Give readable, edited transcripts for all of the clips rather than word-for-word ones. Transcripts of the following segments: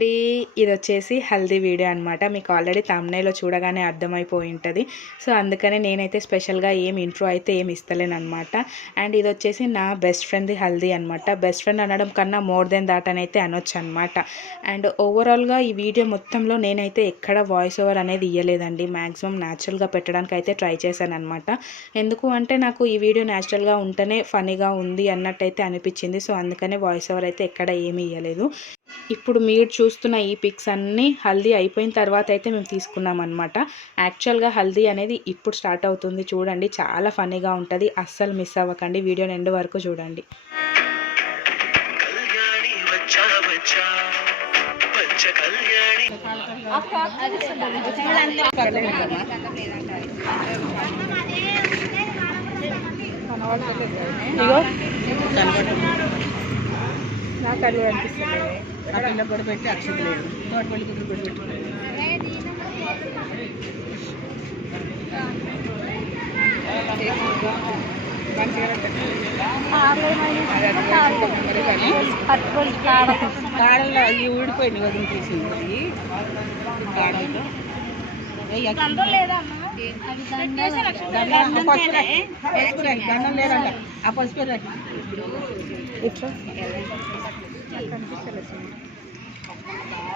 అండి, ఇది వచ్చేసి హల్దీ వీడియో అనమాట. మీకు ఆల్రెడీ థంబ్నెయిల్లో చూడగానే అర్థమైపోయి ఉంటుంది. సో అందుకనే నేనైతే స్పెషల్గా ఇంట్రో అయితే ఏమి ఇస్తలేను అనమాట. అండ్ ఇది వచ్చేసి నా బెస్ట్ ఫ్రెండ్ది హల్దీ అనమాట. బెస్ట్ ఫ్రెండ్ అనడం కన్నా మోర్ దెన్ దాట్ అని అయితే అనొచ్చు అనమాట. అండ్ ఓవరాల్గా ఈ వీడియో మొత్తంలో నేనైతే ఎక్కడ వాయిస్ ఓవర్ అనేది ఇవ్వలేదండి. మ్యాక్సిమం న్యాచురల్గా పెట్టడానికి అయితే ట్రై చేశాను అనమాట. ఎందుకు అంటే నాకు ఈ వీడియో న్యాచురల్గా ఉంటేనే ఫనీగా ఉంది అన్నట్టయితే అనిపించింది. సో అందుకనే వాయిస్ ఓవర్ అయితే ఎక్కడ ఏమీ ఇవ్వలేదు. ఇప్పుడు మీరు చూస్తున్న ఈ పిక్స్ అన్నీ హల్దీ అయిపోయిన తర్వాత అయితే మేము తీసుకున్నాం అనమాట. యాక్చువల్గా హల్దీ అనేది ఇప్పుడు స్టార్ట్ అవుతుంది. చూడండి, చాలా ఫన్నీగా ఉంటుంది. అస్సలు మిస్ అవ్వకండి, వీడియోని ఎండ్ వరకు చూడండి. నాకు అది అనిపిస్తుంది. ఆ పిల్ల కూడా పెట్టి అక్షత లేదు, తోట పెళ్లి కూతురు కూడా పెట్టుకోలేదు. కాడల్లో అవి ఊడిపోయింది, వదిలి తీసింది కాడలతో. గండం లేదంట, ఆ పసుపు ఇట్లా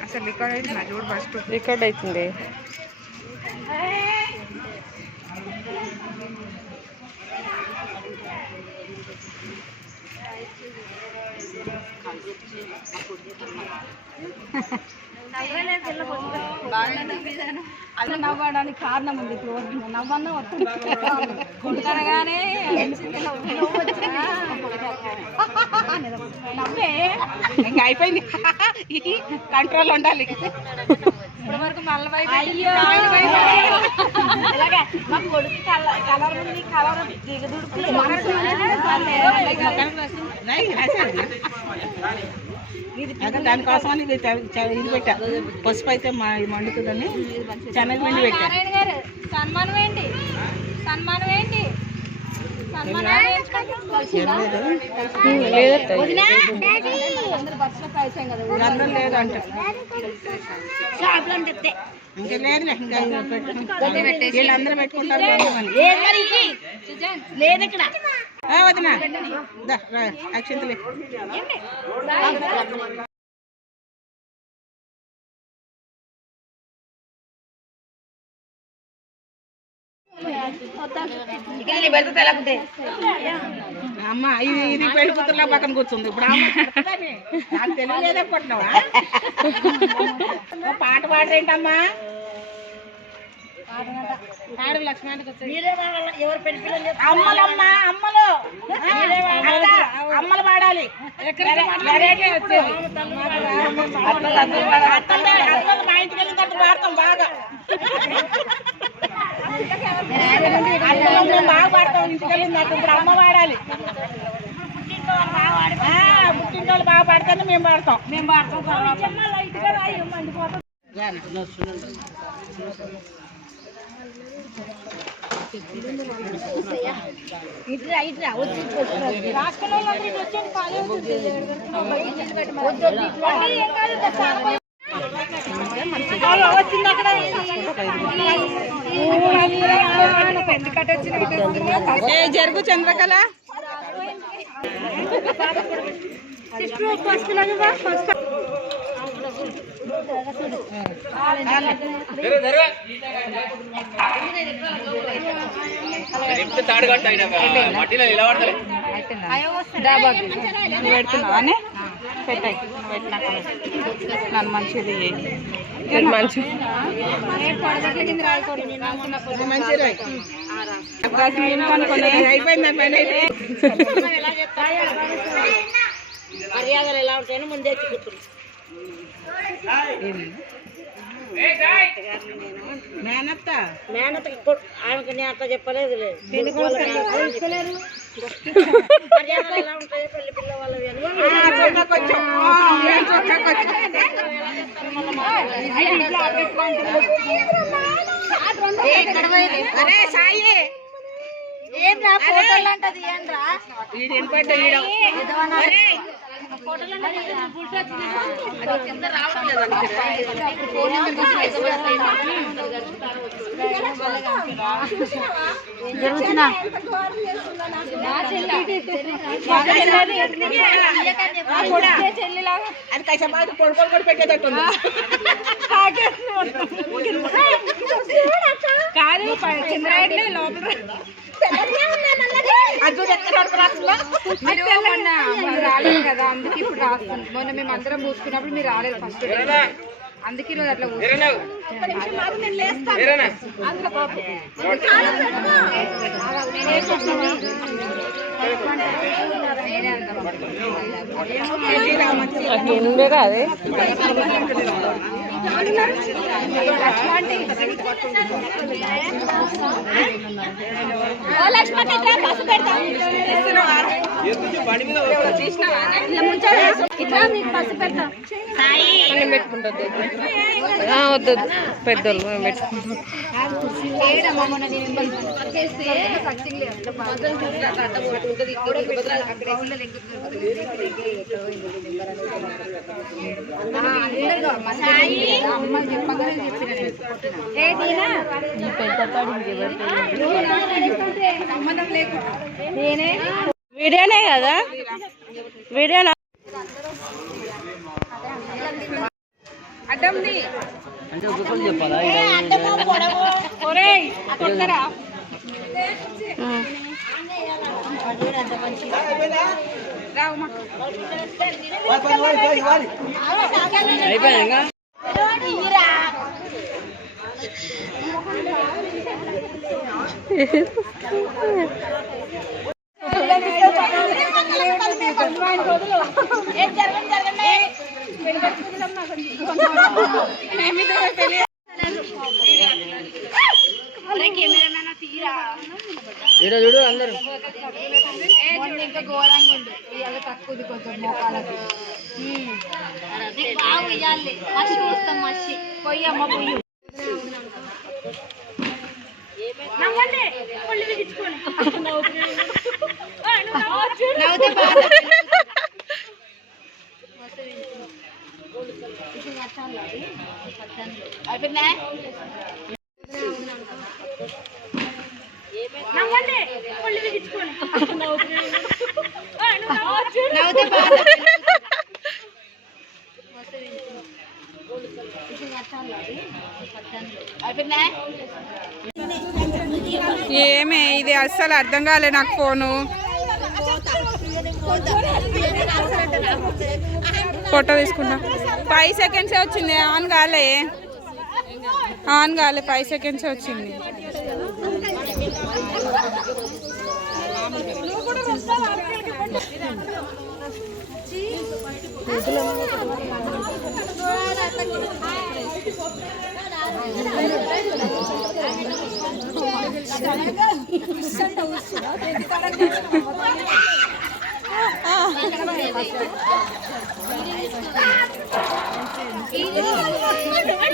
అసలు రికార్డ్ అవుతుంది. చూడు, ఫస్ట్ రికార్డ్ అవుతుంది. అది నవ్వడానికి కారణం ఉంది. నవ్వన్నా వస్తుండగానే నవ్వే ఇంకా అయిపోయింది. కంట్రోల్ ఉండాలి. ఇప్పుడు వరకు అయ్యో మా కొడుకు కలర్ ఉంది, కలర్ దానికోసం ఇది పెట్టా. పసుపు అయితే మండుతుందని శనగపిండి పెట్టా. సన్మానం ఏంటి, సన్మానం ఏంటి, గంధం లేదంట. ఇంకా లేదు, వీళ్ళందరూ పెట్టుకుంటారు. లేదు ఇక్కడ వదినా అక్షంతలే. అమ్మ ఇది పెళ్లి కూతురులా పక్కన కూర్చుంది. ఇప్పుడు నాకు తెలియలేదే కొట్టినావా? పాట పాడరేంటమ్మా? అమ్మలమ్మా, అమ్మలు అమ్మలు పాడాలి. మా ఇంటికి వెళ్ళిన తర్వాత పాడతాం బాగా. బాగా పాడతాం ఇంటికి వెళ్ళింది. ఇప్పుడు అమ్మ పాడాలి. పుట్టింటి వాళ్ళు బాగా పాడితేనే మేము పాడతాం. జరుగు చంద్రకళ. పెడుతున్నావానే పెట్టాయి. నన్ను మంచిది అయిపోయింది. మర్యాదలు ఎలా ఉంటాయని ముందే కూర్చున్నాను. మేనత్త ఆమెకు నేను అట్లా చెప్పలేదు. మర్యాదలు ఎలా ఉంటాయో పెళ్లి పిల్ల వాళ్ళవి అని ఏంద్రా ఫోటోలు అంటది ఏంద్రా జరుగుతున్నా అది కైసా పొడుకోలు కూడా పెట్టేటట్టు కాదు చంద్రాయడ్లే లోపల మీరు రాలేదు కదా అందుకే ఇప్పుడు రాస్తుంది. మొన్న మేము అందరం పూసుకున్నప్పుడు మీరు రాలేదు ఫస్ట్, అందుకే ఈరోజు అట్లా వద్దు పెద్దోళ్ళు వీడియోనే కదా వీడియోనా అడ్డంది అంటే ఒక్కొక్కరు చెప్పాలా అయిపోయాక చూడు అందరు ఇంకా ఘోరంగా ఉంది, ఇవాళ తక్కువది కొంచెం మోకాలకి పొయ్యమ్మ పొయ్యి ఏమే ఇది అస్సలు అర్థం కాలే నాకు ఫోను. ఫోటో తీసుకున్నా 5 సెకండ్సే వచ్చింది, ఆన్ కాలే 5 సెకండ్సే వచ్చింది.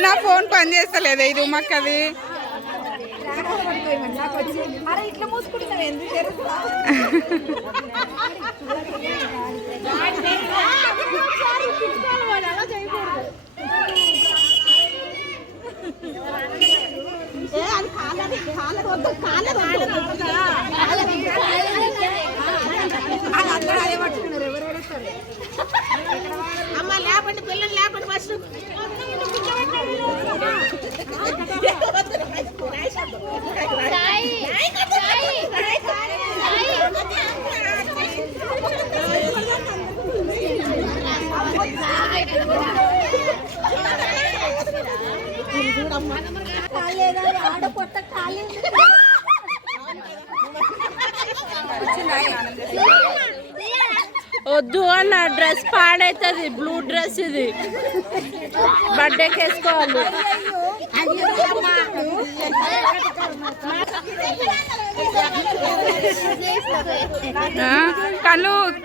నా ఫోన్ పని చేస్తలేదు, ఇది ఉమ్మక్కది. ఇట్లా మూసుకుంటున్నావు ఎందుకు అదే పట్టుకున్నారు ఎవరైనా సరే. అమ్మ లేపండి పిల్లలు లేపండి ఫస్ట్. వద్దు అన్న, డ్రెస్ పాడైతుంది, బ్లూ డ్రెస్ ఇది బర్త్డేకి వేసుకోవాలి.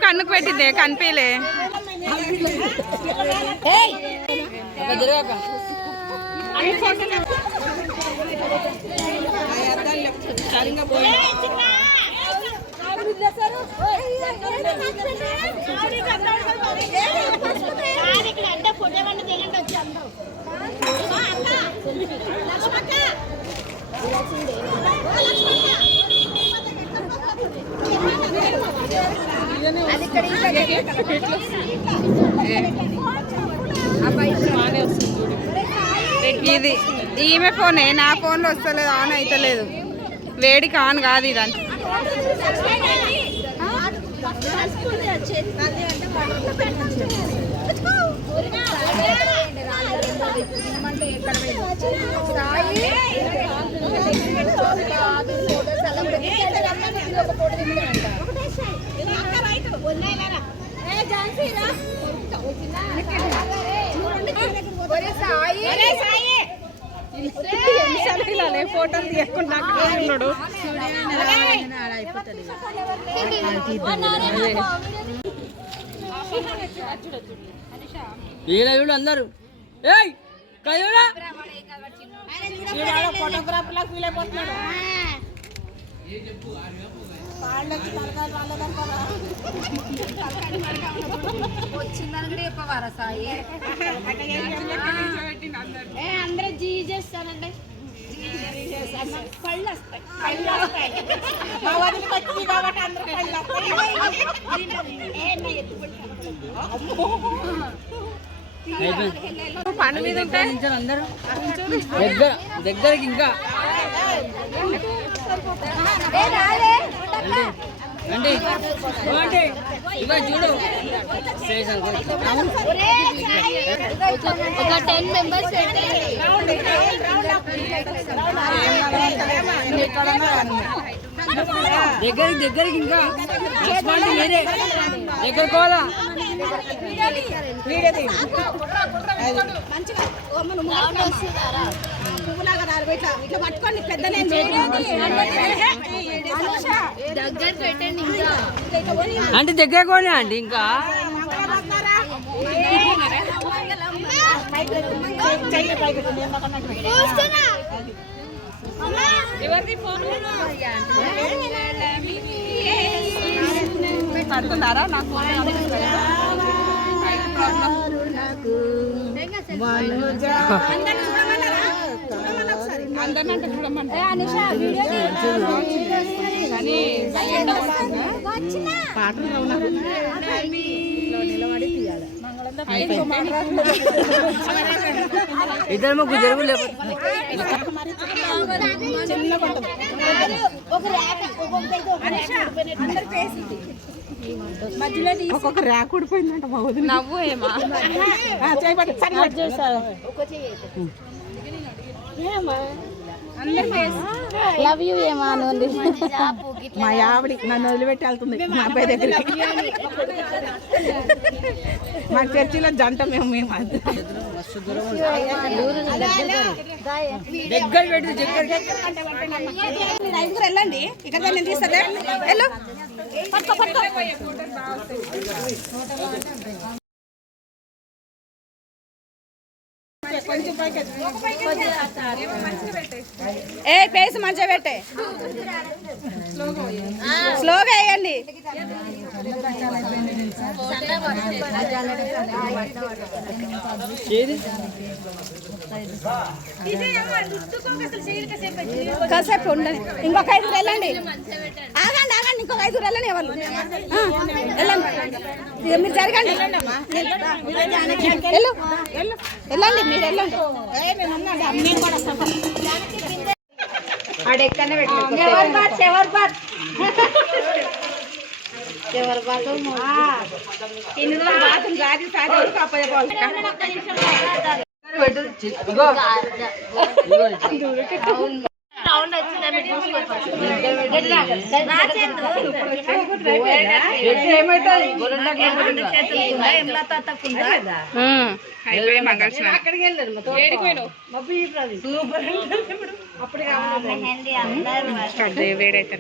కన్నుకు పెట్టిందే కనిపించలే. ఇది ఈమె ఫోనే, నా ఫోన్లో వస్తలేదు, ఆన్ అవుతలేదు. వేడికి ఆన్ కాదు ఇదంతా. ఫోటోలు తీయకుండా ఉన్నాడు. అందరు ఫోటోగ్రాఫర్ లా ఫీల్ అయిపోతున్నాడు. అందరూ జీ చేస్తానండి. కళ్ళు వస్తాయి, కళ్ళు వస్తాయి. మా వదిలి వచ్చింది కాబట్టి అందరూ కళ్ళు వస్తాయి. పని మీద అందరు దగ్గరకి ఇంకా రండి ఇవ్వ చూడు ఒక 10 మెంబర్స్ దగ్గరికి ఇంకా దగ్గర కోలా ఇట్లా పట్టుకోండి. పెద్ద దగ్గర పెట్టండి. అంటే దగ్గర కోలే అండి ఇంకా పడుతున్నారా? నాకు అందరినంటే చూడమంటే కానీ ఇద్దరు ముగ్గురు జరుగు ఒక్కొక్క ర్యాక్ ఊడిపోయిందంట. మా వదిన నవ్వు ఏమా లవ్ యూ ఏమా అని మా ఆవిడి నన్ను వదిలిపెట్టి వెళ్తుంది మా అబ్బాయి దగ్గరికి. మా చర్చిలో జంట మేము దగ్గర పెట్టి వెళ్ళండి. ఇక్కడ నేను తీస్తుంది వెళ్ళు. ఏ పేసి మంచిగా పెట్టే, స్లోగా వేయండి. కాసేపు ఉండండి, ఇంకొక 5 వెళ్ళండి. ఆగండి ఆగండి, ఇంకొక 5 వెళ్ళండి. ఎవరు వెళ్ళండి, మీరు జరగండి. వెళ్ళండి, మీరు వెళ్ళండి. ఆడెక్కనే పెట్టండి. ఇన్ని రోజులు బాత్రూమ్ గాడి సారి కాకపోతే అయిపోయి మంగళస్నానం వేడైతే